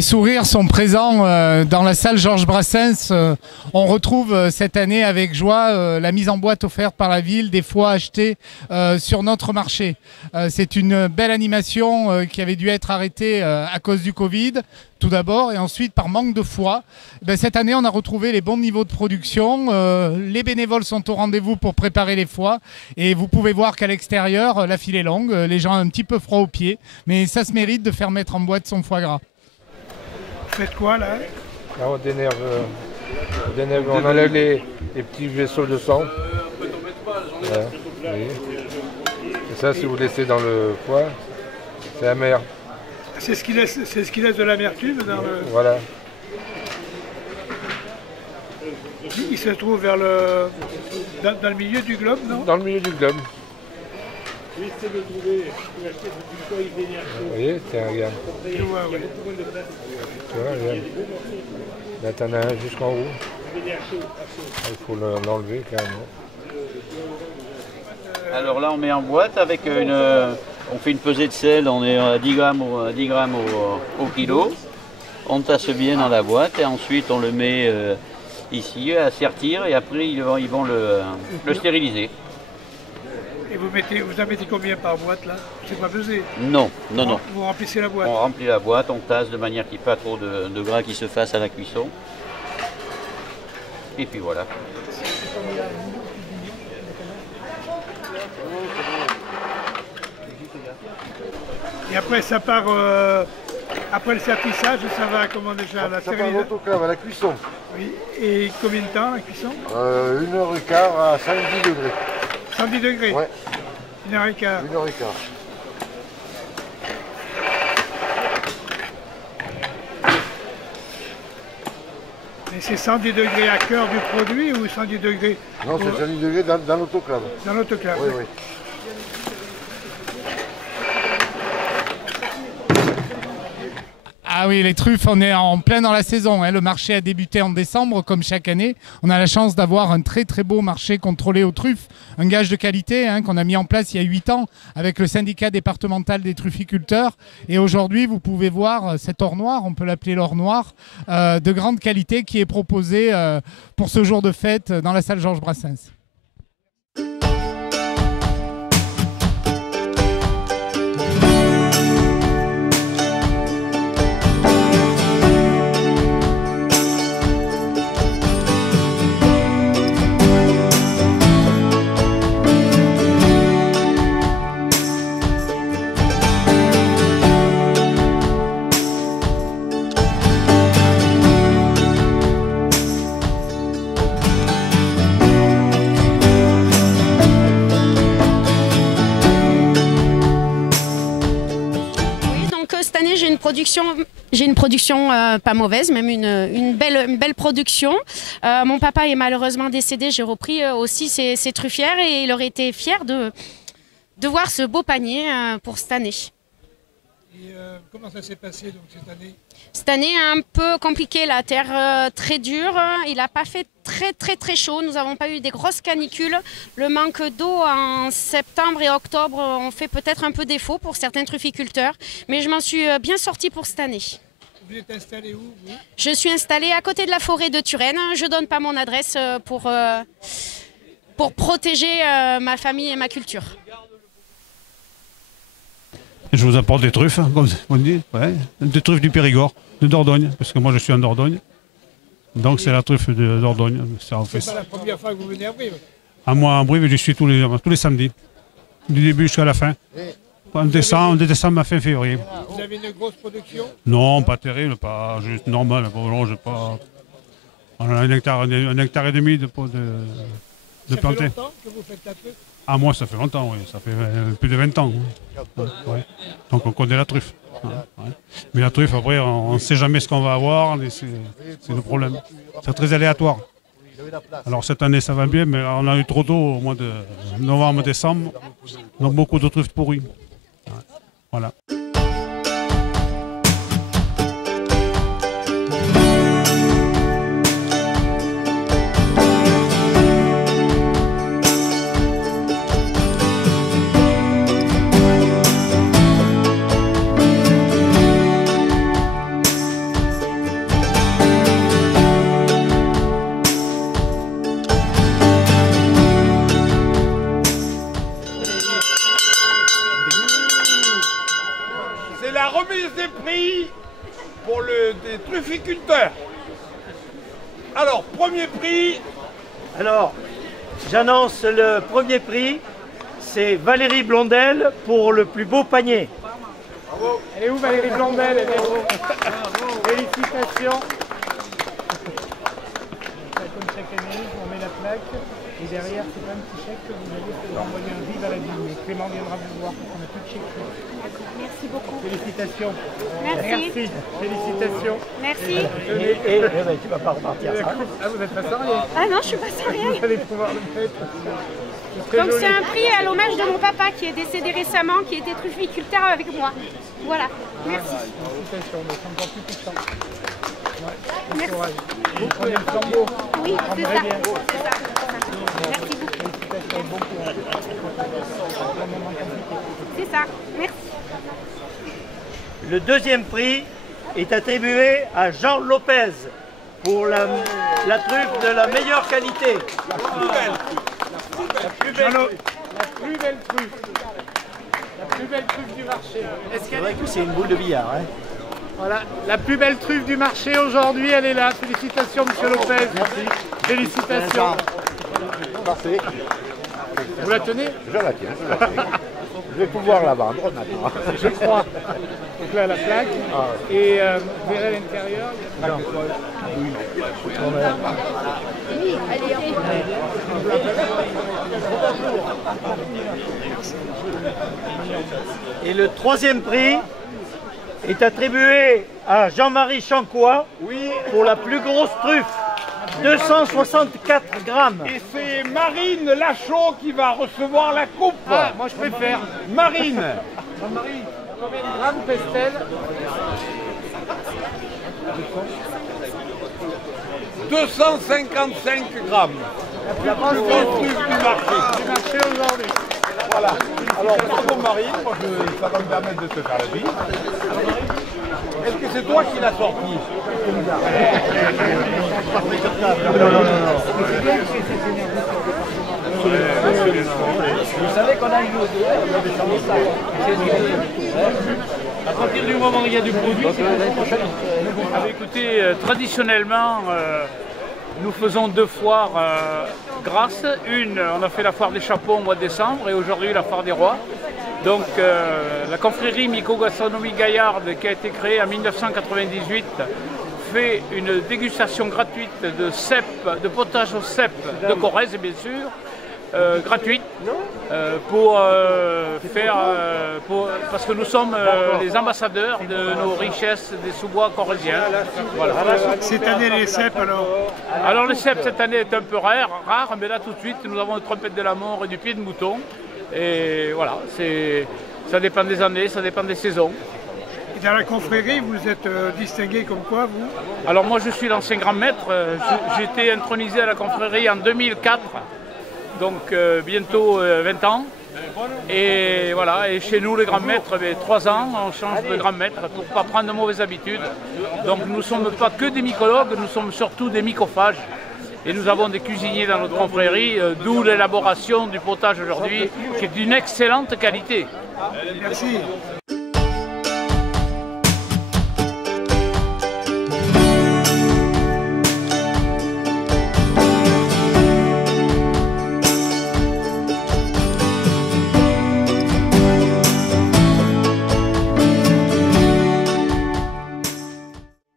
Les sourires sont présents dans la salle Georges Brassens. On retrouve cette année avec joie la mise en boîte offerte par la ville des foies achetées sur notre marché. C'est une belle animation qui avait dû être arrêtée à cause du Covid, tout d'abord, et ensuite par manque de foie. Cette année, on a retrouvé les bons niveaux de production. Les bénévoles sont au rendez-vous pour préparer les foies. Et vous pouvez voir qu'à l'extérieur, la file est longue. Les gens ont un petit peu froid aux pieds. Mais ça se mérite de faire mettre en boîte son foie gras. Vous faites quoi là? Là, on enlève les petits vaisseaux de sang. Voilà. Et ça, si vous laissez dans le foie, c'est amer. C'est ce qui laisse de l'amertume dans le... Voilà. Il se trouve vers dans le milieu du globe, non? Dans le milieu du globe. Vous voyez, tiens, regarde. Je vois, oui. Tu vois, regarde. Là, t'en as un jusqu'en haut. Il faut l'enlever carrément. Alors là, on met en boîte avec on fait une pesée de sel, on est à 10 grammes au kilo. On tasse bien dans la boîte et ensuite on le met ici à sertir et après ils vont le stériliser. Et vous en mettez combien par boîte là? C'est pas pesé? Non. Vous remplissez la boîte? On remplit la boîte, on tasse de manière qu'il n'y ait pas trop de gras qui se fasse à la cuisson. Et puis voilà. Et après ça part, après le sertissage, ça va comment déjà? La Ça part en autoclave à la cuisson. Oui. Et combien de temps la cuisson? 1h15 à 110 degrés. 110 degrés? Ouais. 1h15. 1h15. Et c'est 110 degrés à cœur du produit ou 110 degrés? Non, c'est 110 degrés dans l'autoclave. Dans l'autoclave. Oui, oui. Ah oui, les truffes, on est en plein dans la saison. Le marché a débuté en décembre, comme chaque année. On a la chance d'avoir un très très beau marché contrôlé aux truffes, un gage de qualité qu'on a mis en place il y a 8 ans avec le syndicat départemental des trufficulteurs. Et aujourd'hui, vous pouvez voir cet or noir, on peut l'appeler l'or noir, de grande qualité qui est proposé pour ce jour de fête dans la salle Georges Brassens. J'ai une production pas mauvaise, même une belle production. Mon papa est malheureusement décédé, j'ai repris aussi ses truffières et il aurait été fier de voir ce beau panier pour cette année. Et comment ça s'est passé donc cette année? Cette année un peu compliquée, la terre très dure, il n'a pas fait très chaud, nous n'avons pas eu des grosses canicules. Le manque d'eau en septembre et octobre ont fait peut-être un peu défaut pour certains trufficulteurs, mais je m'en suis bien sortie pour cette année. Vous êtes installé où vous? Je suis installée à côté de la forêt de Turenne, je ne donne pas mon adresse pour protéger ma famille et ma culture. Je vous apporte des truffes, comme on dit, ouais, des truffes du Périgord, de Dordogne, parce que moi je suis en Dordogne. Donc c'est la truffe de Dordogne. C'est pas la première fois que vous venez à Brive? À moi, en Brive, je suis tous les samedis, du début jusqu'à la fin. De décembre à fin février. Vous avez une grosse production? Non, pas terrible, pas juste normal. Bon, pas... On a un hectare et demi de planter. Ça fait longtemps que vous faites la truffe? Ah, moi, ça fait longtemps, oui. Ça fait plus de 20 ans. Oui. Ouais. Donc, on connaît la truffe. Ouais. Mais la truffe, après, on ne sait jamais ce qu'on va avoir. C'est le problème. C'est très aléatoire. Alors, cette année, ça va bien, mais on a eu trop d'eau au mois de novembre, décembre. Donc, beaucoup de truffes pourries. Ouais. Voilà. des trufficulteurs. Alors, premier prix. Alors, j'annonce le premier prix. C'est Valérie Blondel pour le plus beau panier. Bravo. Elle est où Valérie Blondel? Elle est où? Félicitations. Comme chaque année, on met la plaque et derrière c'est pas un petit chèque que vous allez envoyer un vive à la ville. Mais Clément viendra vous voir parce qu'on a plus de chèque. Merci beaucoup. Félicitations. Merci. Félicitations. Merci. Tu vas pas repartir ça. Ah, vous n'êtes pas salarié? Ah non, je suis pas sérieuse. Vous allez pouvoir le mettre. Donc c'est un prix à l'hommage de mon papa qui est décédé récemment, qui était trufficulteur avec moi. Voilà. Merci. Félicitations, mais c'est encore plus puissant. Merci. Vous prenez le flambeau. Oui, c'est ça. Bien. C'est ça. Merci beaucoup. Félicitations, bon courage. C'est ça. Merci. Le deuxième prix est attribué à Jean Lopez pour la truffe de la meilleure qualité. La plus belle truffe. La plus belle truffe du marché. C'est vrai que c'est une boule de billard. Hein. Voilà, la plus belle truffe du marché aujourd'hui, elle est là. Félicitations, Monsieur Lopez. Merci. Félicitations. Parfait. Vous la tenez? Je la tiens. Je vais pouvoir la vendre maintenant. Je crois. Donc là, la plaque. Et vous verrez à l'intérieur. Et le troisième prix est attribué à Jean-Marie Chancois pour la plus grosse truffe. 264 grammes. Et c'est Marine Lachaud qui va recevoir la coupe. Ah, moi je préfère. Marine. Jean-Marie, combien de grammes pèse-t-elle? 255 grammes. La plus grosse truffe du marché aujourd'hui. Voilà. Alors, bravo Marine, ça va me permettre de te faire la vie. Est-ce que c'est toi qui l'as sorti? Vous savez qu'on a une autre. À partir du moment où il y a du produit, c'est l'année prochaine. Écoutez, traditionnellement, nous faisons 2 foires grasses. Une, on a fait la foire des chapeaux au mois de décembre et aujourd'hui la foire des rois. Donc la confrérie Myco-Gastronomie Gaillarde qui a été créée en 1998 fait une dégustation gratuite de cèpes, de potage au cèpes de Corrèze bien sûr, gratuite parce que nous sommes les ambassadeurs de nos richesses des sous-bois corréziens. Voilà. Cette année les cèpes alors? Alors le cèpe cette année est un peu rare, mais là tout de suite nous avons le trompette de la mort et du pied de mouton. Et voilà, ça dépend des années, ça dépend des saisons. Et dans la confrérie, vous êtes distingué comme quoi, vous? Alors moi je suis l'ancien grand maître, j'ai été intronisé à la confrérie en 2004, donc bientôt 20 ans. Et voilà, et chez nous les grands maîtres, 3 ans, on change de grand maître pour ne pas prendre de mauvaises habitudes. Donc nous ne sommes pas que des mycologues, nous sommes surtout des mycophages. Et nous avons des cuisiniers dans notre confrérie, d'où l'élaboration du potage aujourd'hui, qui est d'une excellente qualité. Merci.